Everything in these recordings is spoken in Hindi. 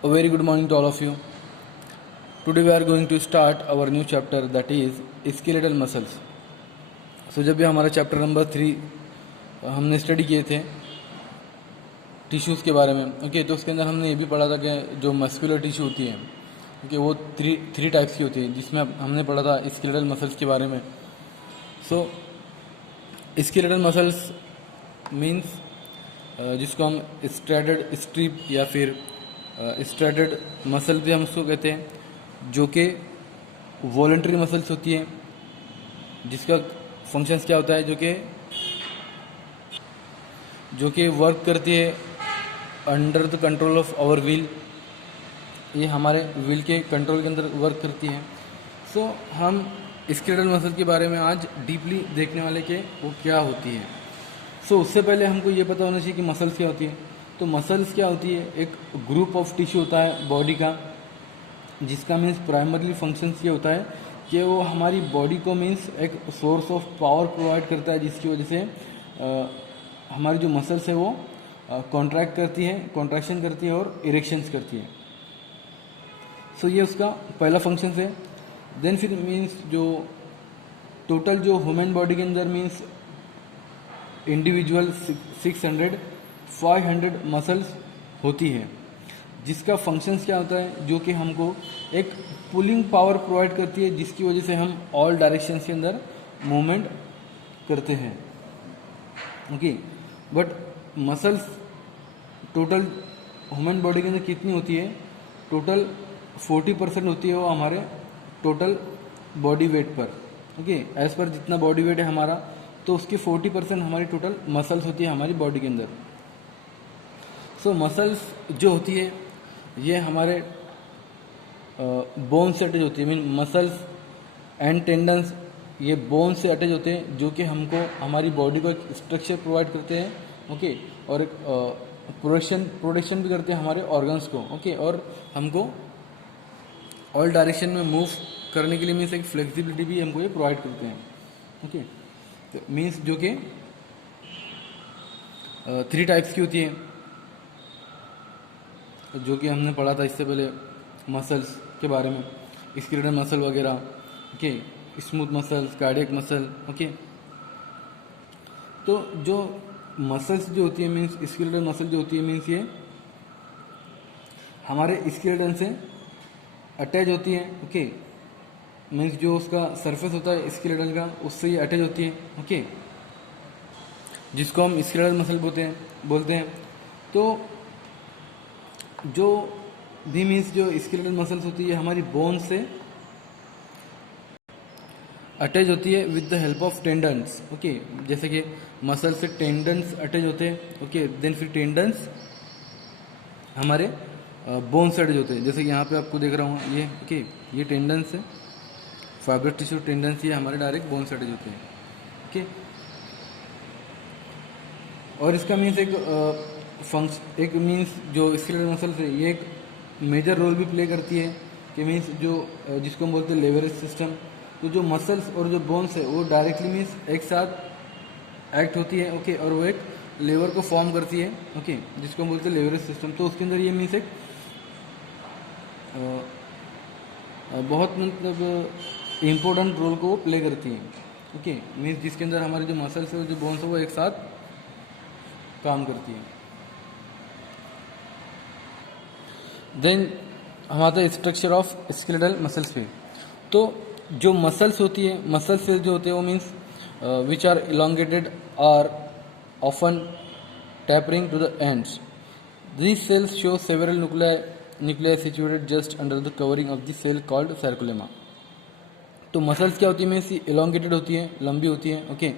A very good morning to all of you. Today we are going to start our new chapter, that is skeletal muscles. So जब भी हमारा चैप्टर नंबर 3 हमने स्टडी किए थे टिश्यूज़ के बारे में, ओके, तो उसके अंदर हमने ये भी पढ़ा था कि जो मस्कुलर टिश्यू होती है, ओके, वो थ्री टाइप्स की होती है, जिसमें हमने पढ़ा था स्केलेटल मसल्स के बारे में. सो स्केलेटल मसल्स मीन्स जिसको हम स्ट्रैटेड स्ट्रिप या फिर स्ट्रैटेड मसल भी हम उसको कहते हैं, जो कि वॉलंटरी मसल्स होती है, जिसका फंक्शंस क्या होता है, जो कि वर्क करती है under the control of our will. ये हमारे व्हील के कंट्रोल के अंदर वर्क करती है. सो हम स्केलेटल मसल के बारे में आज डीपली देखने वाले कि वो क्या होती है. सो उससे पहले हमको ये पता होना चाहिए कि मसल्स क्या होती है. तो मसल्स क्या होती है, एक ग्रुप ऑफ टिश्यू होता है बॉडी का, जिसका मीन्स प्राइमरली फंक्शंस ये होता है कि वो हमारी बॉडी को मीन्स एक सोर्स ऑफ पावर प्रोवाइड करता है, जिसकी वजह से हमारी जो मसल्स है वो कॉन्ट्रैक्ट करती है, कॉन्ट्रैक्शन करती है और इरेक्शंस करती है. सो ये उसका पहला फंक्शन है. देन फिर मीन्स जो टोटल जो ह्यूमन बॉडी के अंदर मीन्स इंडिविजुअल 500 मसल्स होती है, जिसका फंक्शंस क्या होता है, जो कि हमको एक पुलिंग पावर प्रोवाइड करती है, जिसकी वजह से हम ऑल डायरेक्शंस के अंदर मूवमेंट करते हैं. Okay, but muscles total human body के अंदर कितनी होती है, टोटल 40% होती है वो हमारे टोटल बॉडी वेट पर. ओके, एज पर जितना बॉडी वेट है हमारा, तो उसकी 40% हमारी टोटल मसल्स होती है हमारी बॉडी के अंदर. सो मसल्स जो होती है ये हमारे बोन से अटैच होती है. मीन मसल्स एंड टेंडन्स ये बोन से अटैच होते हैं, जो कि हमको हमारी बॉडी को एक स्ट्रक्चर प्रोवाइड करते हैं. ओके, और एक प्रोटेक्शन भी करते हैं हमारे ऑर्गन्स को. ओके, और हमको ऑल डायरेक्शन में मूव करने के लिए मीन्स एक फ्लेक्सिबिलिटी भी हमको ये प्रोवाइड करते हैं. ओके, तो मीन्स जो कि 3 टाइप्स की होती है, जो कि हमने पढ़ा था इससे पहले मसल्स के बारे में, स्केलेटल मसल वगैरह. Okay, smooth muscles, cardiac muscle. Okay, तो जो मसल्स जो होती है मीन्स स्केलेटल मसल जो होती है मीन्स ये हमारे स्केलेटन से अटैच होती है. ओके, मीन्स जो उसका सरफेस होता है स्केलेटल का, उससे ये अटैच होती है. ओके, जिसको हम स्केलेटल मसल बोलते हैं. तो जो भी मीन्स जो स्केलेटल मसल्स होती है हमारी बोन से अटैच होती है with the help of tendons. Okay, जैसे कि मसल से टेंडन्स अटैच होते हैं. ओके, देन फिर टेंडन्स हमारे बोन से अटैच होते हैं, जैसे कि यहाँ पे आपको देख रहा हूँ ये. ओके, ये टेंडन्स है, फाइबर टिश्यू टेंडन्स, ये हमारे डायरेक्ट बोन से अटैच होते हैं. ओके, और इसका मीन्स एक मीन्स जो स्केलेटल मसल है ये एक मेजर रोल भी प्ले करती है, कि मीन्स जो जिसको हम बोलते हैं लेवरेज सिस्टम. तो जो मसल्स और जो बोन्स है वो डायरेक्टली मीन्स एक साथ एक्ट होती है. ओके, और वो एक लेवर को फॉर्म करती है. ओके, जिसको हम बोलते हैं लेवरेज सिस्टम. तो उसके अंदर ये मीन्स एक बहुत मतलब इम्पोर्टेंट रोल को प्ले करती है. ओके, मीन्स जिसके अंदर हमारे जो मसल्स है और जो बोन्स है वो एक साथ काम करती है. देन हम आते हैं स्ट्रक्चर ऑफ स्केलेटल मसल्स पे. तो जो मसल्स होती है, मसल सेल्स जो होते हैं वो means which are elongated are often tapering to the ends. These cells show several nuclei situated just under the covering of the cell called sarcolemma. तो मसल्स क्या होती है मीन्स इलोंगेटेड होती है, लंबी होती है. ओके,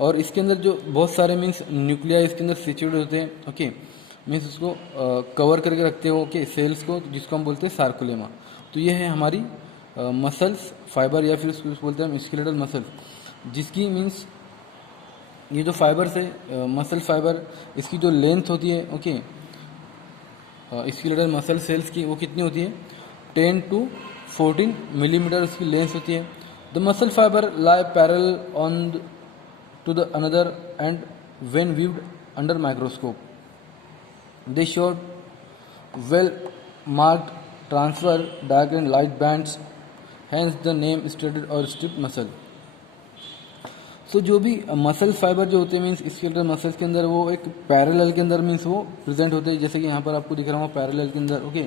और इसके अंदर जो बहुत सारे मीन्स न्यूक्लिया इसके अंदर सिचुएटेड होते हैं. ओके, मीन्स उसको कवर करके रखते हो. ओके, सेल्स को, जिसको हम बोलते हैं सार्कोलेमा. तो ये है हमारी मसल्स फाइबर, या फिर उसको बोलते हैं हम स्केलेटल मसल, जिसकी मीन्स ये जो फाइबर्स है मसल फाइबर, इसकी जो लेंथ होती है, ओके, स्केलेटल मसल सेल्स की, वो कितनी होती है 10 to 14 मिलीमीटर उसकी लेंथ होती है. The muscle fibre lie parallel on to the another end when viewed under microscope they showed well marked transfer dark and light bands, hence the name striated or stripped muscle. सो जो भी मसल फाइबर जो होते हैं मीन्स स्केलेटल मसल्स के अंदर वो एक पैरेलल के अंदर मीन्स वो प्रेजेंट होते हैं, जैसे कि यहाँ पर आपको दिख रहा हूँ पैरेलल के अंदर। ओके,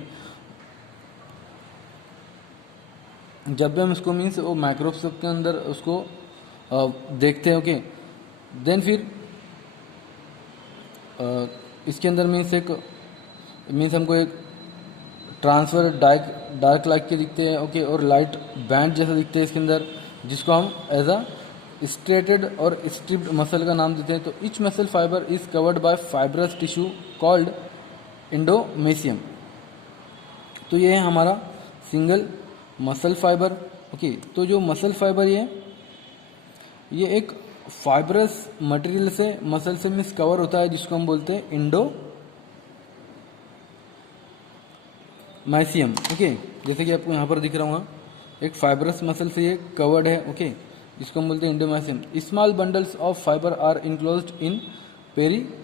जब भी हम इसको मीन्स वो माइक्रोस्कोप के अंदर उसको देखते हैं। ओके, देन फिर इसके अंदर मीन्स हमको एक ट्रांसफर डार्क लाइट के दिखते हैं। ओके, और लाइट बैंड जैसा दिखते हैं इसके अंदर, जिसको हम एज अ स्ट्रेटेड और स्ट्रिप्ड मसल का नाम देते हैं। तो each muscle fibre is covered by fibrous tissue called endomysium. तो ये है हमारा सिंगल मसल फाइबर। ओके, तो जो मसल फाइबर ये एक फाइब्रस मटेरियल से मसल से मीन्स कवर होता है, जिसको हम बोलते हैं इंडोमाइसियम। ओके, जैसे कि आपको यहाँ पर दिख रहा हूँ एक फाइब्रस मसल से ये कवर्ड है। ओके, जिसको हम बोलते हैं endomysium. Small bundles of fibre are enclosed in perimysium.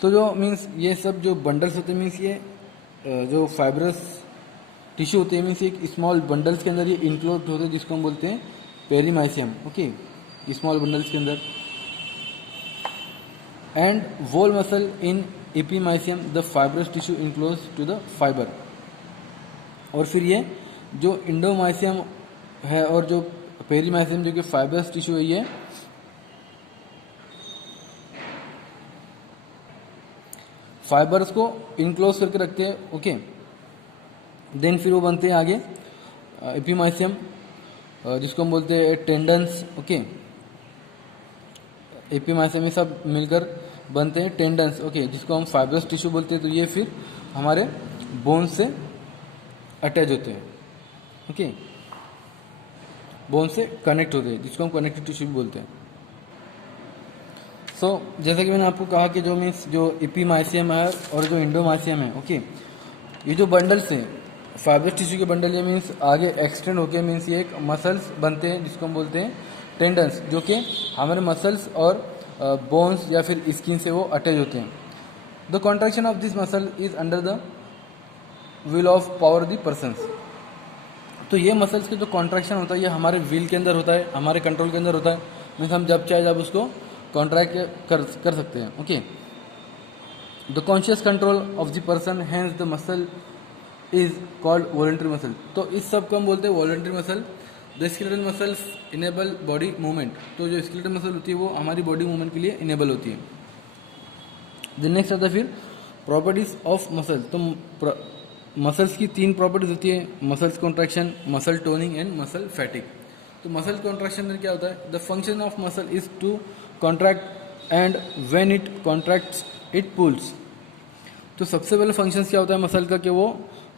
तो जो मीन्स ये सब जो बंडल्स होते हैं मीन्स ये जो फाइब्रस टिश्यू होते हैं मीन्स एक स्मॉल बंडल्स के अंदर ये इंक्लोज होते हैं, जिसको हम बोलते हैं पेरीमाइसियम। ओके, स्मॉल बंडल्स के अंदर। And whole muscle in epimysium the fibrous tissue enclose to the fibre. और फिर ये जो इंडोमाइसियम है और जो पेरीमाइसियम जो कि फाइब्रस टिश्यू है, ये फाइबर्स को इनक्लोज करके रखते हैं। ओके, देन फिर वो बनते हैं आगे एपीमाइसियम, जिसको हम बोलते हैं टेंडन्स। ओके, एपीमाइसियम ये सब मिलकर बनते हैं टेंडन्स। ओके, जिसको हम फाइब्रस टिश्यू बोलते हैं। तो ये फिर हमारे बोन्स से अटैच होते हैं। ओके, बोन से कनेक्ट होते हैं, जिसको हम कनेक्टिव टिश्यू भी बोलते हैं। सो जैसा कि मैंने आपको कहा कि जो एपीमाइसियम है और जो इंडोमाइसियम है। ओके, ये जो बंडल्स हैं फाइब्रस टिश्यू के बंडल, ये मीन्स आगे एक्सटेंड होके मीन्स ये एक मसल्स बनते हैं, जिसको हम बोलते हैं टेंडन्स, जो कि हमारे मसल्स और बोन्स या फिर स्किन से वो अटैच होते हैं। The contraction of this muscle is under the will of power the persons. तो ये मसल्स के जो कॉन्ट्रैक्शन होता है ये हमारे विल के अंदर होता है, हमारे कंट्रोल के अंदर होता है। मीन्स हम जब चाहे जब उसको कॉन्ट्रैक्ट कर सकते हैं। Okay, the conscious control of the person, hence the muscle is called voluntary muscle. तो इस सब को हम बोलते हैं voluntary muscle. The skeletal muscles enable body movement. तो जो स्केलेटल मसल होती है वो हमारी बॉडी मूवमेंट के लिए इनेबल होती है। द नेक्स्ट आता है फिर प्रॉपर्टीज ऑफ मसल। तो मसल्स की 3 प्रॉपर्टीज होती है, muscles contraction, muscle toning and muscle fatigue. तो मसल कॉन्ट्रैक्शन में क्या होता है? The function of muscle is to contract and when it contracts it pulls. तो सबसे पहले फंक्शन क्या होता है मसल का कि वो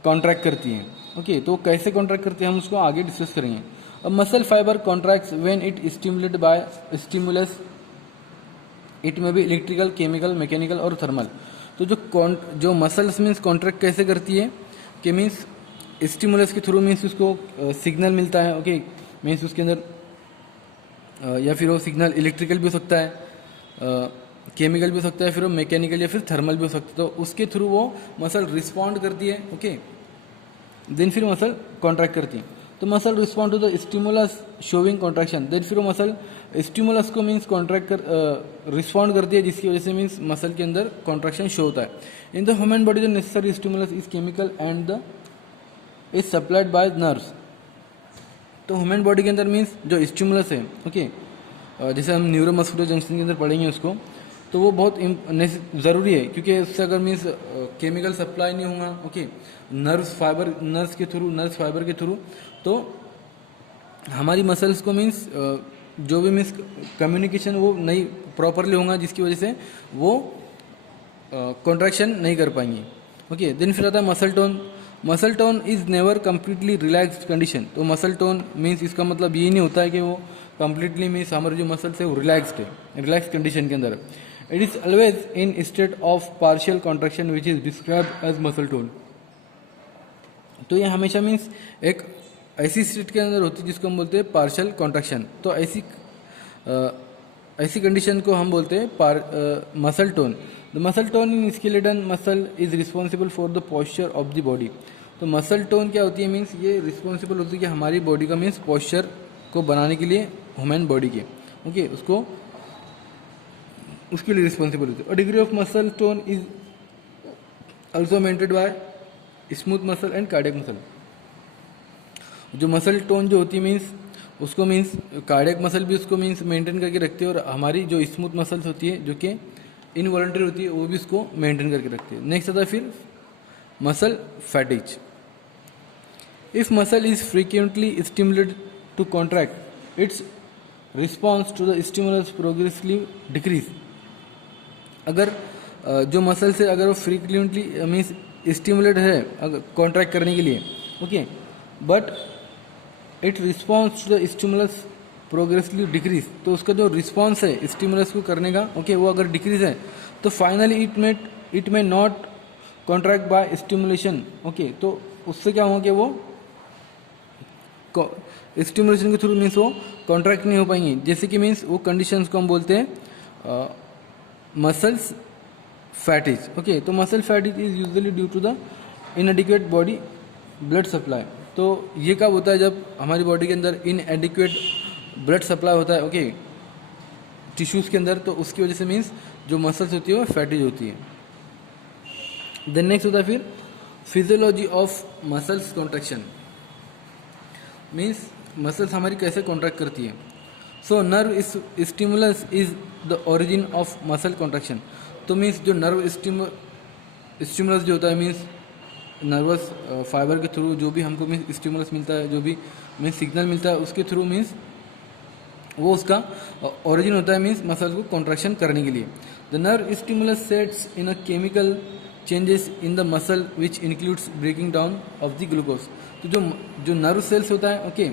कॉन्ट्रैक्ट करती है। ओके, तो कैसे कॉन्ट्रैक्ट करते हैं हम उसको आगे डिस्कस करेंगे। अब muscle fibre contracts when it stimulated by stimulus, it में भी इलेक्ट्रिकल, केमिकल, मैकेनिकल और थर्मल। तो जो मसल्स मीन्स कॉन्ट्रैक्ट कैसे करती है कि मीन्स स्टिमुलस के थ्रू मीन्स उसको सिग्नल मिलता है। ओके, मीन्स उसके अंदर या फिर वो सिग्नल इलेक्ट्रिकल भी हो सकता है, केमिकल भी हो सकता है, फिर वो मैकेनिकल या फिर थर्मल भी हो सकता है। तो उसके थ्रू वो मसल रिस्पॉन्ड करती है। ओके, देन फिर मसल कॉन्ट्रैक्ट करती है। तो muscle respond to the stimulus showing contraction, then फिर वो मसल स्टिमुलस को मीन्स कॉन्ट्रैक्ट कर रिस्पॉन्ड करती है, जिसकी वजह से मीन्स मसल के अंदर कॉन्ट्रैक्शन शो होता है। In the human body the necessary stimulus is chemical and the is supplied by nerves. तो ह्यूमन बॉडी के अंदर मीन्स जो स्टिमुलस है, ओके, जैसे हम न्यूरोमस्कुलर जंक्शन के अंदर पढ़ेंगे उसको, तो वो बहुत ज़रूरी है, क्योंकि उससे अगर मीन्स केमिकल सप्लाई नहीं होगा, ओके, नर्व्स फाइबर के थ्रू, तो हमारी मसल्स को मीन्स जो भी मीन्स कम्युनिकेशन वो नहीं प्रॉपरली होगा, जिसकी वजह से वो कॉन्ट्रैक्शन नहीं कर पाएंगे। ओके, देन फिर आता है muscle tone. Muscle tone is never completely relaxed condition. तो मसल टोन मीन्स इसका मतलब ये नहीं होता है कि वो कम्प्लीटली मीन्स हमारे जो मसल्स है वो रिलैक्स्ड है, रिलैक्स कंडीशन के अंदर। It is always in state of partial contraction which is described as muscle tone. तो ये हमेशा मीन्स एक ऐसी स्टेट के अंदर होती है जिसको हम बोलते हैं पार्शियल कॉन्ट्रैक्शन। तो ऐसी कंडीशन को हम बोलते हैं muscle tone. The muscle tone in skeleton muscle is responsible for the posture of the body. तो मसल टोन क्या होती है, मीन्स ये रिस्पॉन्सिबल होती है कि हमारी बॉडी का मीन्स पॉस्चर को बनाने के लिए ह्यूमन बॉडी के, ओके, उसके लिए रिस्पॉन्सिबल होती है। और degree of muscle tone is also maintained by smooth muscle and cardiac muscle. जो मसल टोन जो होती है मीन्स उसको मीन्स कार्डियक मसल भी उसको मीन्स मेंटेन करके रखती है, और हमारी जो स्मूथ मसल्स होती है जो कि इनवॉलंटरी होती है वो भी उसको मेंटेन करके रखती है। नेक्स्ट आता है फिर muscle fatigue. If muscle is frequently stimulated to contract its response to the stimulus progressively decrease. अगर जो मसल से अगर वो फ्रीक्वेंटली मीन्स स्टिमुलेट है अगर कॉन्ट्रैक्ट करने के लिए, okay, but it response to the stimulus progressively decrease, तो उसका जो रिस्पॉन्स है स्टिमुलस को करने का, ओके, वो अगर डिक्रीज है तो finally it may not contract by stimulation, okay, तो उससे क्या होगा कि वो स्टिमुलेशन के थ्रू मीन्स वो कॉन्ट्रैक्ट नहीं हो पाएंगे। जैसे कि मीन्स वो कंडीशंस को हम बोलते हैं मसल्स फैटिज, ओके। तो muscle fatigue is usually due to the inadequate body blood supply. तो ये कब होता है, जब हमारी बॉडी के अंदर इनएडिक्वेट ब्लड सप्लाई होता है, ओके, टिश्यूज़ के अंदर, तो उसकी वजह से मीन्स जो मसल्स होती है वो फैटिज होती है। देन नेक्स्ट होता है फिर physiology of muscles contraction, means muscles हमारी कैसे कॉन्ट्रैक्ट करती है। So nerve stimulus is the origin of muscle contraction. तो मीन्स जो नर्व स्टिमुलस जो होता है मीन्स नर्वस फाइबर के थ्रू जो भी हमको मीन्स स्टिमुलस मिलता है, जो भी मीन्स सिग्नल मिलता है उसके थ्रू मीन्स वो उसका ओरिजिन होता है मीन्स मसल को कॉन्ट्रैक्शन करने के लिए। The nerve stimulus sets in a chemical changes in the muscle which includes breaking down of the glucose. तो जो नर्व सेल्स होता है, ओके,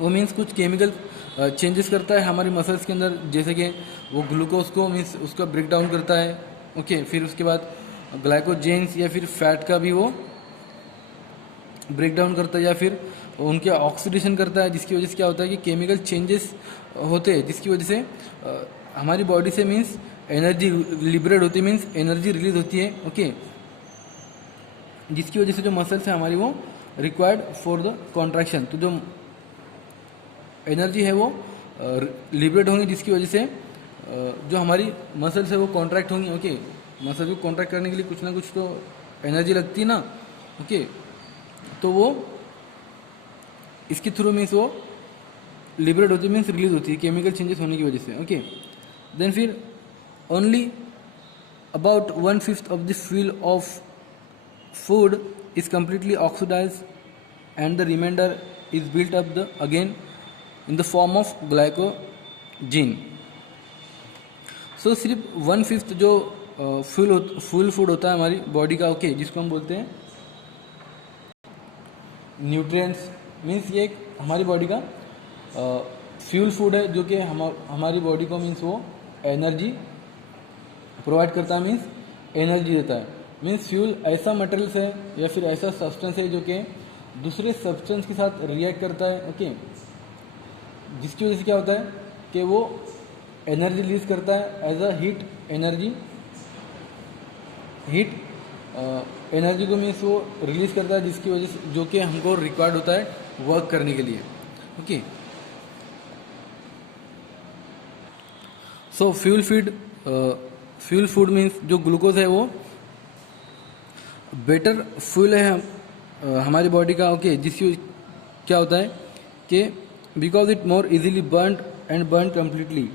वो मीन्स कुछ केमिकल चेंजेस करता है हमारी मसल्स के अंदर, जैसे कि वो ग्लूकोज को मीन्स उसका ब्रेक डाउन करता है, ओके, फिर उसके बाद ग्लाइकोजेंस या फिर फैट का भी वो ब्रेक डाउन करता है, या फिर उनके ऑक्सीडेशन करता है, जिसकी वजह से क्या होता है कि केमिकल चेंजेस होते हैं, जिसकी वजह से हमारी बॉडी से मीन्स एनर्जी लिबरेट होती है, मीन्स एनर्जी रिलीज होती है, ओके, जिसकी वजह से जो मसल्स है हमारी वो रिक्वायर्ड फॉर द कॉन्ट्रैक्शन। तो जो एनर्जी है वो लिबरेट होंगी, जिसकी वजह से जो हमारी मसल्स है वो कॉन्ट्रैक्ट होंगी, ओके। मसल को कॉन्ट्रैक्ट करने के लिए कुछ ना कुछ तो एनर्जी लगती है ना, ओके, तो वो इसके थ्रू मीन्स वो लिबरेट होती है, मीन्स रिलीज होती है केमिकल चेंजेस होने की वजह से, ओके। देन फिर only about 1/5 of the fuel of food is completely oxidise and the reminder is built up the again in the form of glycogen. So सिर्फ 1/5 जो फुल फूड होता है हमारी बॉडी का, ओके, जिसको हम बोलते हैं न्यूट्रिएंट्स, मीन्स ये हमारी बॉडी का फ्यूल फूड है जो कि हमारी बॉडी को मीन्स वो एनर्जी प्रोवाइड करता है, मीन्स एनर्जी देता है। मीन्स फ्यूल ऐसा मटेरियल्स है या फिर ऐसा सब्सटेंस है जो कि दूसरे सब्सटेंस के साथ रिएक्ट करता है, ओके, जिसकी वजह से क्या होता है कि वो एनर्जी रिलीज करता है एज अ हीट एनर्जी को मीन्स वो रिलीज करता है, जिसकी वजह से जो कि हमको रिक्वायर्ड होता है वर्क करने के लिए, ओके। सो फ्यूल फूड मीन्स जो ग्लूकोज है वो बेटर फ्यूल है हमारी बॉडी का, ओके, जिसकी क्या होता है कि because it more easily burn completely.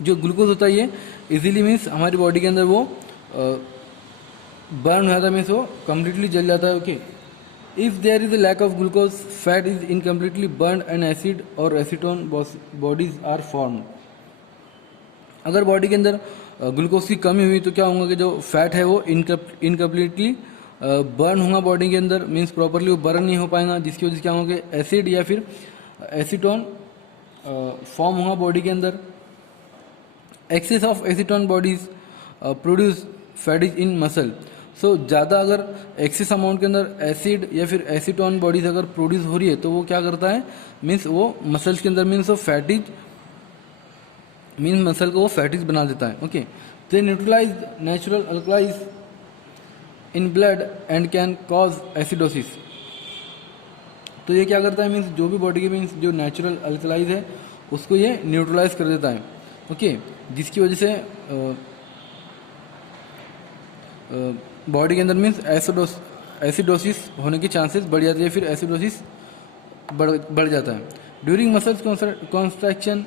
जो ग्लूकोज होता है ये इजीली मीन्स हमारी बॉडी के अंदर वो बर्न हो जाता है, मीन्स वो कम्प्लीटली जल जाता है, okay. If there is a lack of glucose fat is incompletely burn and acid और एसीटोन बॉडीज आर फॉर्म। अगर बॉडी के अंदर ग्लूकोज की कमी हुई तो क्या होगा कि जो फैट है वो इनकम्प्लीटली बर्न होगा बॉडी के अंदर, मीन्स प्रॉपरली वो बर्न नहीं हो पाएगा, जिसकी वजह से क्या होगा कि एसिड या फिर एसीटोन फॉर्म होगा बॉडी के अंदर। Excess of acetone bodies produce fatigue in muscle. So ज़्यादा अगर एक्सेस अमाउंट के अंदर एसिड या फिर एसीटोन बॉडीज अगर प्रोड्यूस हो रही है तो वो क्या करता है, मीन्स वो मसल्स के अंदर मीन्स वो फैटिज मीन्स मसल को वो फैटीज बना देता है. Okay, they neutralise natural alkalise in blood and can cause acidosis. तो ये क्या करता है, मीन्स जो भी बॉडी के मीन्स जो नेचुरल अल्कलाइज है उसको ये न्यूट्रलाइज कर देता है. ओके, जिसकी वजह से बॉडी के अंदर मीन्स एसिडोसिस होने की चांसेस बढ़ जाती है, फिर एसिडोसिस बढ़ जाता है. During muscles construction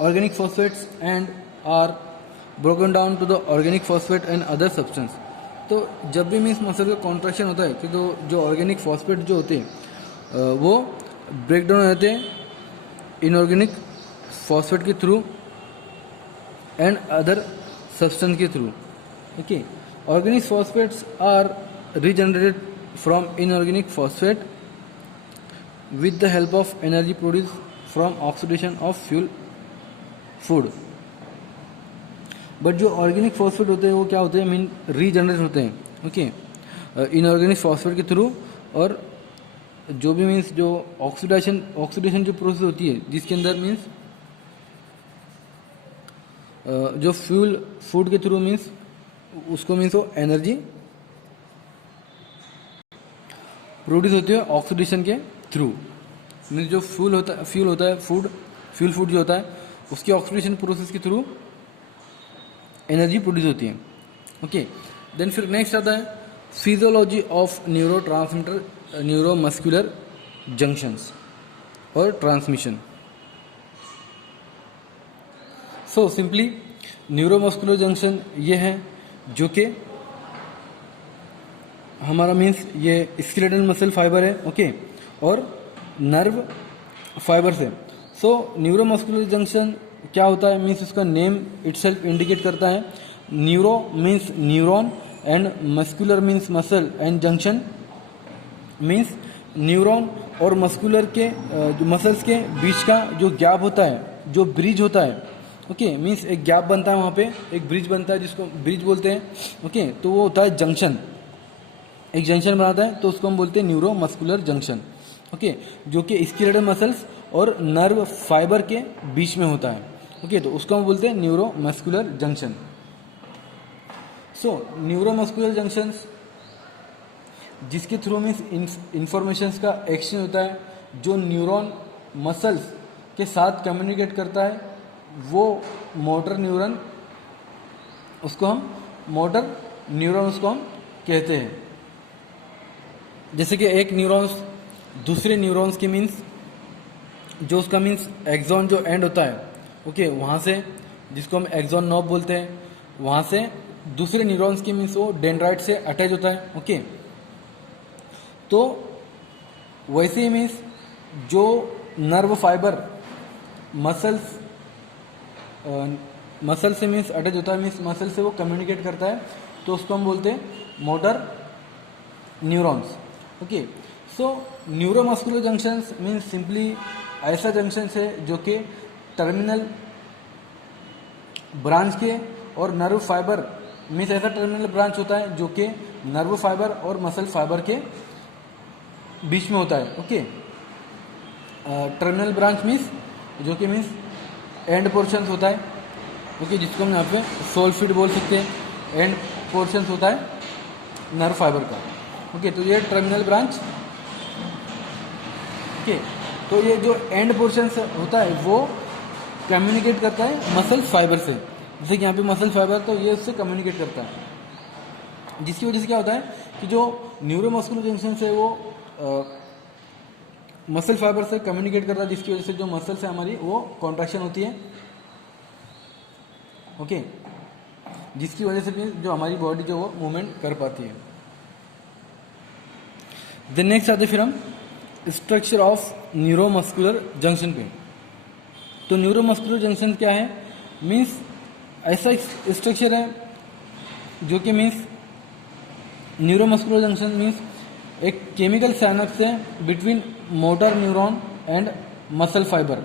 organic phosphates and are broken down to the organic phosphate and other substance. तो जब भी मीन्स मसल का कॉन्ट्रैक्शन होता है कि तो जो ऑर्गेनिक फॉस्फेट जो होते हैं वो ब्रेक डाउन हो जाते हैं इनऑर्गेनिक फॉस्फेट के थ्रू एंड अदर सब्सटेंस के through. Okay, organic phosphates are regenerated from inorganic phosphate with the help of energy produced from oxidation of fuel food. But जो ऑर्गेनिक फॉस्फेट होते हैं वो क्या होते हैं, मीन रीजनरेट होते हैं. ओके, इनऑर्गेनिक फॉस्फेट के थ्रू. और जो भी मीन्स जो ऑक्सीडेशन जो प्रोसेस होती है जिसके अंदर मीन्स जो फ्यूल फूड के थ्रू मीन्स उसको मीन्स वो एनर्जी प्रोड्यूस होती है ऑक्सीडेशन के थ्रू. मीन्स जो फ्यूल होता है फ्यूल फूड जो होता है उसकी ऑक्सीडेशन प्रोसेस के थ्रू एनर्जी प्रोड्यूस होती है. ओके, देन फिर नेक्स्ट आता है physiology of neuro transmitter neuromuscular junctions और transmission. So simply neuromuscular junction ये है जो कि हमारा मीन्स ये स्केलेटल मसल फाइबर है. ओके, और नर्व फाइबर से. सो न्यूरोमस्कुलर जंक्शन क्या होता है, मीन्स उसका नेम इटसेल्फ इंडिकेट करता है. Neuro means neuron and muscular means muscle and junction means neuron और मस्कुलर के जो मसल्स के बीच का जो गैप होता है, जो ब्रिज होता है. ओके, मीन्स एक गैप बनता है वहाँ पे, एक ब्रिज बनता है जिसको ब्रिज बोलते हैं. ओके, तो वो होता है जंक्शन, एक जंक्शन बनाता है तो उसको हम बोलते हैं न्यूरो मस्कुलर जंक्शन. ओके, जो कि स्केलेटल मसल्स और नर्व फाइबर के बीच में होता है. ओके, तो उसको हम बोलते हैं न्यूरो मस्कुलर जंक्शन. सो न्यूरो मस्कुलर जंक्शंस जिसके थ्रू मीन्स इंफॉर्मेशंस का एक्सचेंज होता है, जो न्यूरॉन मसल्स के साथ कम्युनिकेट करता है वो मोटर न्यूरॉन, उसको हम मोटर न्यूरॉन उसको हम कहते हैं. जैसे कि एक न्यूरॉन्स दूसरे न्यूरॉन्स के मीन्स जो उसका मीन्स एक्सॉन जो एंड होता है. ओके, वहाँ से जिसको हम एक्सॉन नॉब बोलते हैं, वहाँ से दूसरे न्यूरॉन्स के मीन्स वो डेंड्राइट से अटैच होता है. ओके, तो वैसे ही मीन्स जो नर्व फाइबर मसल से मीन्स अटैच होता है, मीन्स मसल से वो कम्युनिकेट करता है, तो उसको हम बोलते हैं मोटर न्यूरॉन्स. ओके, सो न्यूरोमस्कुलर जंक्शंस मीन्स सिंपली ऐसा जंक्शन है जो कि टर्मिनल ब्रांच के और नर्व फाइबर मीन्स ऐसा टर्मिनल ब्रांच होता है जो कि नर्व फाइबर और मसल फाइबर के बीच में होता है. ओके, टर्मिनल ब्रांच मीन्स जो कि मीन्स एंड पोर्शंस होता है. ओके, जिसको हम यहाँ पे सोल फीड बोल सकते हैं. एंड पोर्शंस होता है नर्व फाइबर का. ओके, तो ये टर्मिनल ब्रांच. ओके, तो ये जो एंड पोर्शन होता है वो कम्युनिकेट करता है मसल फाइबर से. जैसे कि यहाँ पे मसल फाइबर, तो ये उससे कम्युनिकेट करता है, जिसकी वजह से क्या होता है कि जो न्यूरोमस्कुलर जंक्शन है वो मसल फाइबर से कम्युनिकेट करता है, जिसकी वजह से जो मसल से हमारी वो कॉन्ट्रैक्शन होती है. ओके, जिसकी वजह से भी जो हमारी बॉडी जो वो मूवमेंट कर पाती है. देन नेक्स्ट आते फिर हम स्ट्रक्चर ऑफ न्यूरोमस्कुलर जंक्शन पे. तो न्यूरोमस्कुलर जंक्शन क्या है, मीन्स ऐसा स्ट्रक्चर है जो कि मीन्स न्यूरोमस्कुलर जंक्शन मीन्स एक केमिकल साइनैप्स है between motor neuron and muscle fibre.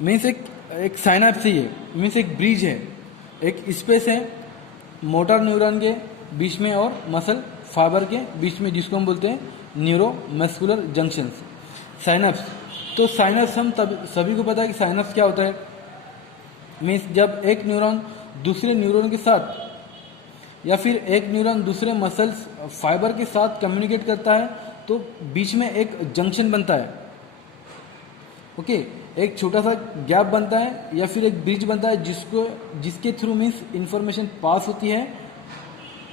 Means एक साइनैप्स ही है, मीन्स एक ब्रिज है, एक स्पेस है मोटर न्यूरॉन के बीच में और मसल फाइबर के बीच में, जिसको हम बोलते हैं न्यूरोमस्कुलर जंक्शंस, साइनैप्स. तो साइनस हम सभी को पता है कि साइनस क्या होता है, मीन्स जब एक न्यूरॉन दूसरे न्यूरॉन के साथ या फिर एक न्यूरॉन दूसरे मसल्स फाइबर के साथ कम्युनिकेट करता है तो बीच में एक जंक्शन बनता है। ओके, एक छोटा सा गैप बनता है या फिर एक ब्रिज बनता है जिसके थ्रू मीन्स इंफॉर्मेशन पास होती है,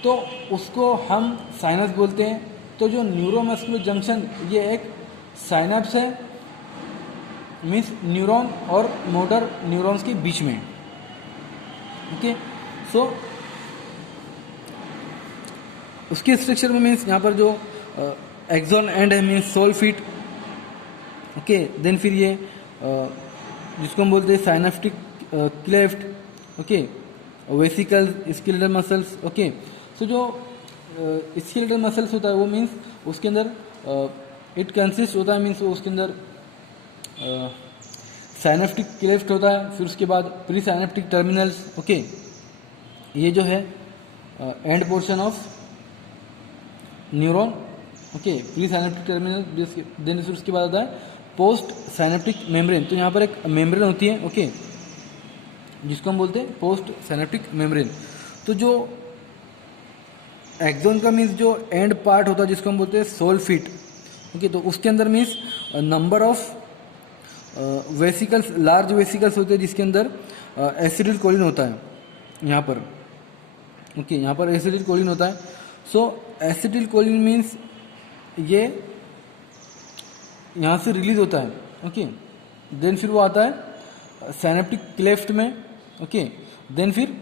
तो उसको हम साइनस बोलते हैं। तो जो न्यूरोमस्कुलर जंक्शन ये एक साइनैप्स है, मीन्स न्यूरॉन और मोटर न्यूरॉन्स के बीच में। ओके, सो उसके स्ट्रक्चर में मीन्स यहाँ पर जो एक्सॉन एंड है means sole feet. Okay, then फिर ये जिसको हम बोलते हैं synaptic cleft. Okay, vesicle skeletal muscles. Okay, so जो स्केलेटल मसल्स होता है वो मीन्स उसके अंदर इट कंसिस्ट होता है, मीन्स उसके अंदर साइनेप्टिक क्लेफ्ट होता है, फिर उसके बाद प्री साइनेप्टिक टर्मिनल्स। ओके, ये जो है end portion of neuron. Okay, pre synaptic terminal, then फिर उसके बाद आता है पोस्ट साइनेप्टिक मेम्ब्रेन। तो यहाँ पर एक मेम्ब्रेन होती है, ओके, जिसको हम बोलते हैं पोस्ट साइनेप्टिक मेम्ब्रेन। तो जो एक्सॉन का मीन्स जो एंड पार्ट होता है जिसको हम बोलते हैं सोल फीट। ओके, तो उसके अंदर means number of vesicles, large vesicles होते हैं जिसके अंदर एसिडिल कोलिन होता है यहाँ पर। ओके, यहाँ पर एसिडिल कोलिन होता है। सो एसिडिल कोलिन मीन्स ये यहाँ से रिलीज होता है। ओके, देन फिर वो आता है साइनेप्टिक क्लेफ्ट में। ओके, देन फिर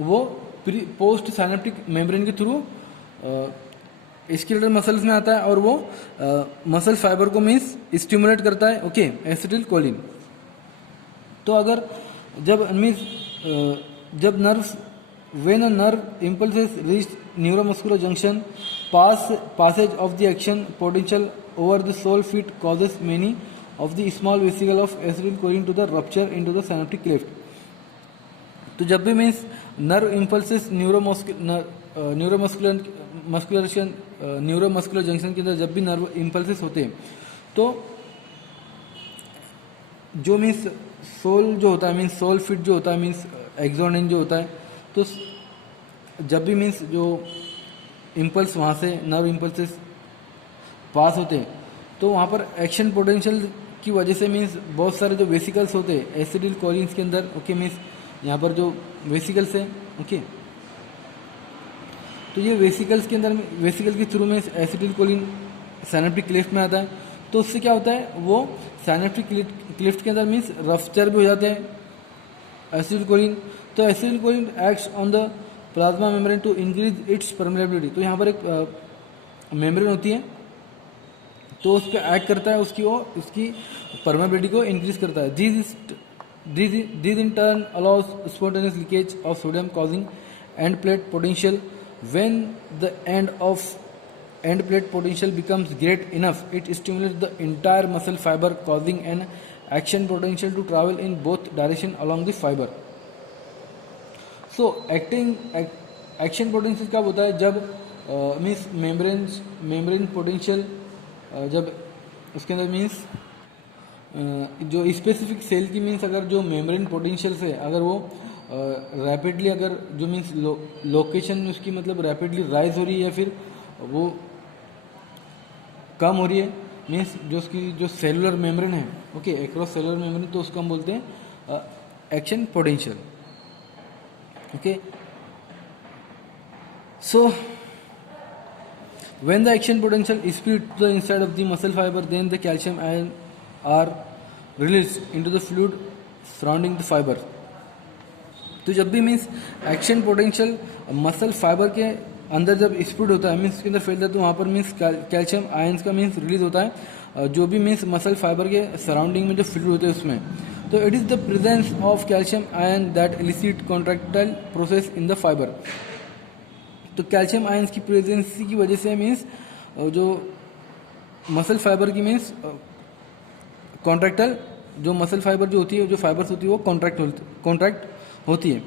वो पोस्ट साइनेप्टिक मेम्ब्रेन के थ्रू स्केलेटल मसल्स में आता है और वो मसल फाइबर को मीन्स स्टिमुलेट करता है। Okay, acetylcholine. तो अगर जब मीन्स जब nerves when a nerve impulses reach neuromuscular junction passage of the action potential over the sole feet causes many of the small vesicle of acetylcholine to the rupture into the synaptic cleft. तो जब भी means nerve impulses neuromuscular junction के अंदर जब भी नर्व इम्पल्सेस होते हैं तो जो मीन्स सोल जो होता है मीन्स सोल फिट जो होता है मीन्स एक्सोन जो होता है, तो जब भी मीन्स जो इम्पल्स वहाँ से नर्व इम्पल्सेस पास होते हैं तो वहाँ पर एक्शन पोटेंशियल की वजह से मीन्स बहुत सारे जो वेसिकल्स होते हैं एसिडिल कोलिन्स के अंदर। ओके, मीन्स यहाँ पर जो वेसिकल्स है, ओके, तो ये वेसिकल्स के अंदर वेसिकल के थ्रू में एसिडिल कोलिन साइनेप्टिक क्लेफ्ट में आता है। तो उससे क्या होता है, वो साइनेप्टिक क्लेफ्ट के अंदर मीन्स रफ्चर भी हो जाते हैं एसिडिल कोलिन। तो acetylcholine acts on the plasma membrane to increase its permeability. तो यहाँ पर एक मेम्ब्रेन होती है तो उस पर एक्ट करता है, उसकी परमेबिलिटी को इंक्रीज करता है। This in turn allows spontaneous leakage of sodium causing end plate potential. When the end plate potential becomes great enough it stimulates the entire muscle fibre causing an action potential to travel in both direction along the fibre. So action potential कब होता है, जब मीन्स मेम्ब्रेन पोटेंशियल जब उसके अंदर मीन्स जो स्पेसिफिक सेल की मीन्स अगर जो मेम्ब्रेन पोटेंशियल से अगर वो रैपिडली अगर जो मीन्स लोकेशन उसकी मतलब रैपिडली राइज हो रही है या फिर वो कम हो रही है, मीन्स जो उसकी जो सेलुलर मेम्ब्रेन है, ओके, एक्रॉस सेलुलर मेम्ब्रेन, तो उसको हम बोलते हैं action potential. Okay, so when the action potential is split to the inside of the muscle fiber, then the calcium ion are released into the fluid surrounding the fiber. तो जब भी means action potential muscle fibre के अंदर जब स्प्लिट होता है मीन्स उसके अंदर फैलता है तो वहाँ पर मीन्स कैल्शियम आयंस का मीन्स रिलीज होता है जो भी मीन्स मसल फाइबर के सराउंडिंग में जो फ्लूइड होते हैं उसमें। तो it is the presence of calcium ion that illicit contractile process in the fibre. तो कैल्शियम आयंस की प्रेजेंस की वजह से मीन्स जो मसल फाइबर की मीन्स कॉन्ट्रैक्टाइल जो मसल फाइबर जो होती है जो फाइबर्स होती है वो कॉन्ट्रैक्ट होती है।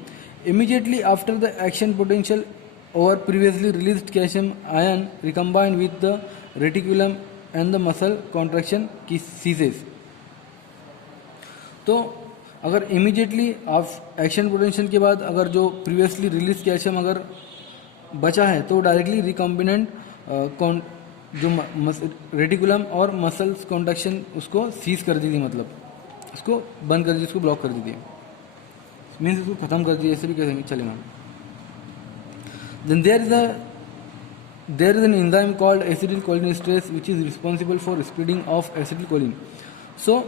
Immediately after the action potential और previously released calcium ion recombined with the reticulum and the muscle contraction की सीजेस। तो अगर इमीडिएटली आप एक्शन पोटेंशियल के बाद अगर जो प्रीवियसली रिलीज कैल्शियम अगर बचा है तो डायरेक्टली रिकॉम्बिनेंट जो रेटिकुलम और मसल्स कॉन्ट्रैक्शन उसको सीज कर दी थी, मतलब उसको बंद कर दी, उसको ब्लॉक कर दी थी, मीन्स उसको खत्म कर दिया, ऐसे भी कहेंगे चलेगा। Then there is an enzyme called acetylcholinesterase which is responsible for spreading of acetylcholine. So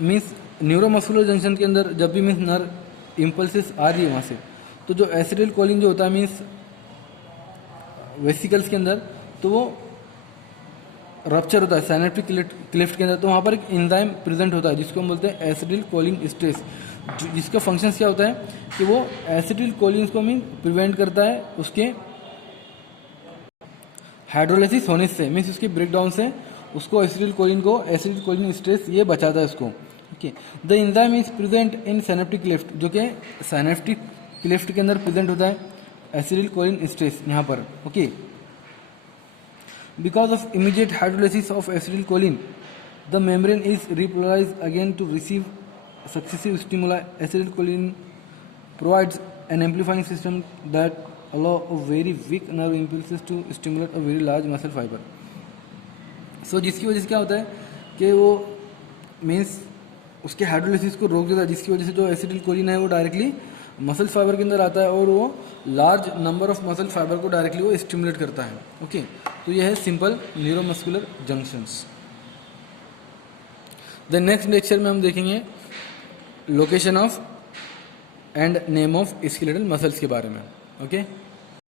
means neuromuscular junction के अंदर जब भी मीन्स नर्व इम्पल्सिस आ रही है वहाँ से, तो जो एसिटिलकोलिन जो होता है मीन्स वेसिकल्स के अंदर, तो वो रप्चर होता है साइनेप्टिक क्लिफ्ट के अंदर, तो वहाँ पर एक एंजाइम प्रेजेंट होता है जिसको हम बोलते हैं एसिटिलकोलिनेस्टेस, जिसका फंक्शन क्या होता है कि वो एसिटिलकोलिन को मीन प्रिवेंट करता है उसके हाइड्रोलाइसिस होने से, मीन्स उसके ब्रेकडाउन से उसको एसिटिलकोलिनेस्टेस ये बचाता है उसको। Okay, the enzyme is present in synaptic Clift, जो कि साइनेप्टिक क्लिफ्ट के अंदर प्रेजेंट होता है एसिटिलकोलिनेस्टेस यहाँ पर। Okay, because of immediate hydrolysis of acetylcholine the membrane is repolarised again to receive successive stimuli. Acetylcholine provides an amplifying system that allow a very weak nerve impulses to stimulate a very large muscle fiber. So जिसकी वजह से क्या होता है कि वो मीन्स उसके हाइड्रोलाइसिस को रोक देता है, जिसकी वजह से जो एसिटिलकोलिन है वो डायरेक्टली मसल फाइबर के अंदर आता है और वो large number of muscle fibre को डायरेक्टली वो स्टिमुलेट करता है। ओके, तो ये है simple neuromuscular junctions. The next lecture में हम देखेंगे location of and name of skeletal muscles के बारे में। ओके।